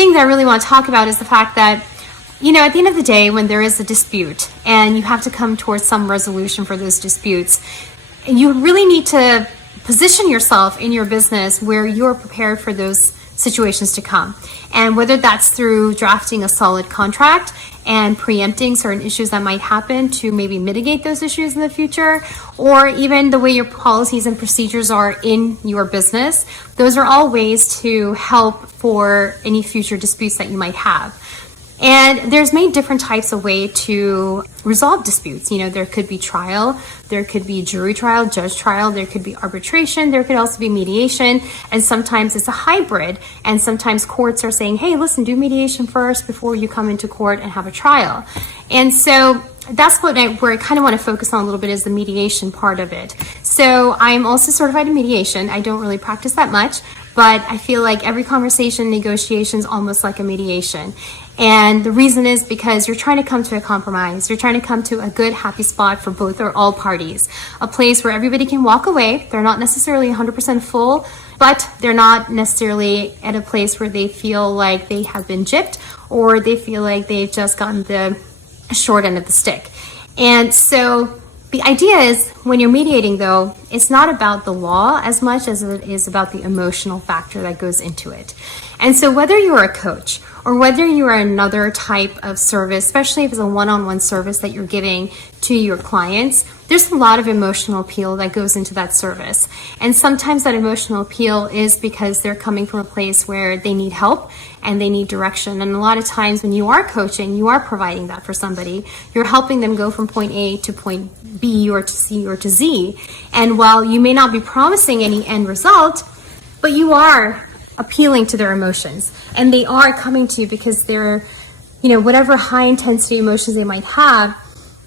thing that I really want to talk about is the fact that, at the end of the day, when there is a dispute and you have to come towards some resolution for those disputes, you really need to position yourself in your business where you're prepared for those situations to come. And whether that's through drafting a solid contract and preempting certain issues that might happen to maybe mitigate those issues in the future, or even the way your policies and procedures are in your business, those are all ways to help for any future disputes that you might have. And there's many different types of way to resolve disputes. There could be trial, there could be jury trial, judge trial, there could be arbitration, there could also be mediation, and sometimes it's a hybrid. And sometimes courts are saying, hey, listen, do mediation first before you come into court and have a trial. And so that's where I kind of want to focus on a little bit, is the mediation part of it. So I'm also certified in mediation. I don't really practice that much, but I feel like every conversation, negotiation is almost like a mediation. And the reason is because you're trying to come to a compromise. You're trying to come to a good, happy spot for both or all parties. A place where everybody can walk away. They're not necessarily 100% full, but they're not necessarily at a place where they feel like they have been gypped, or they feel like they've just gotten the short end of the stick. And so the idea is, when you're mediating, though, it's not about the law as much as it is about the emotional factor that goes into it. And so whether you're a coach or whether you are another type of service, especially if it's a one-on-one service that you're giving to your clients, there's a lot of emotional appeal that goes into that service. And sometimes that emotional appeal is because they're coming from a place where they need help and they need direction. And a lot of times when you are coaching, you are providing that for somebody. You're helping them go from point A to point B or to C or to Z. And while you may not be promising any end result, but you are appealing to their emotions, and they are coming to you because they're, whatever high intensity emotions they might have,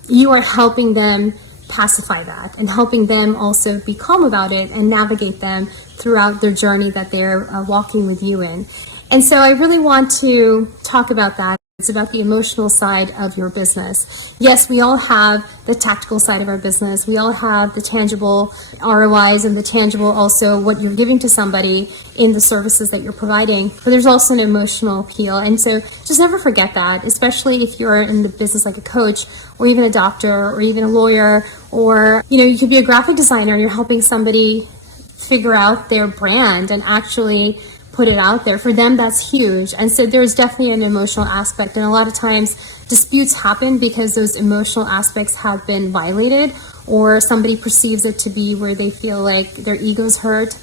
you are helping them pacify that and helping them also be calm about it and navigate them throughout their journey that they're walking with you in. And so I really want to talk about that. It's about the emotional side of your business. Yes, we all have the tactical side of our business. We all have the tangible ROIs and the tangible also what you're giving to somebody in the services that you're providing. But there's also an emotional appeal. And so just never forget that, especially if you're in the business like a coach or even a doctor or even a lawyer, or, you could be a graphic designer and you're helping somebody figure out their brand and actually put it out there. For them, that's huge. And so there's definitely an emotional aspect. And a lot of times disputes happen because those emotional aspects have been violated, or somebody perceives it to be where they feel like their ego's hurt,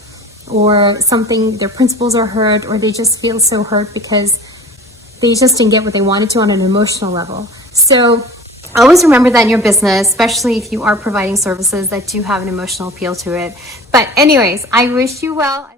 or something, their principles are hurt, or they just feel so hurt because they just didn't get what they wanted to on an emotional level. So always remember that in your business, especially if you are providing services that do have an emotional appeal to it. But anyways, I wish you well.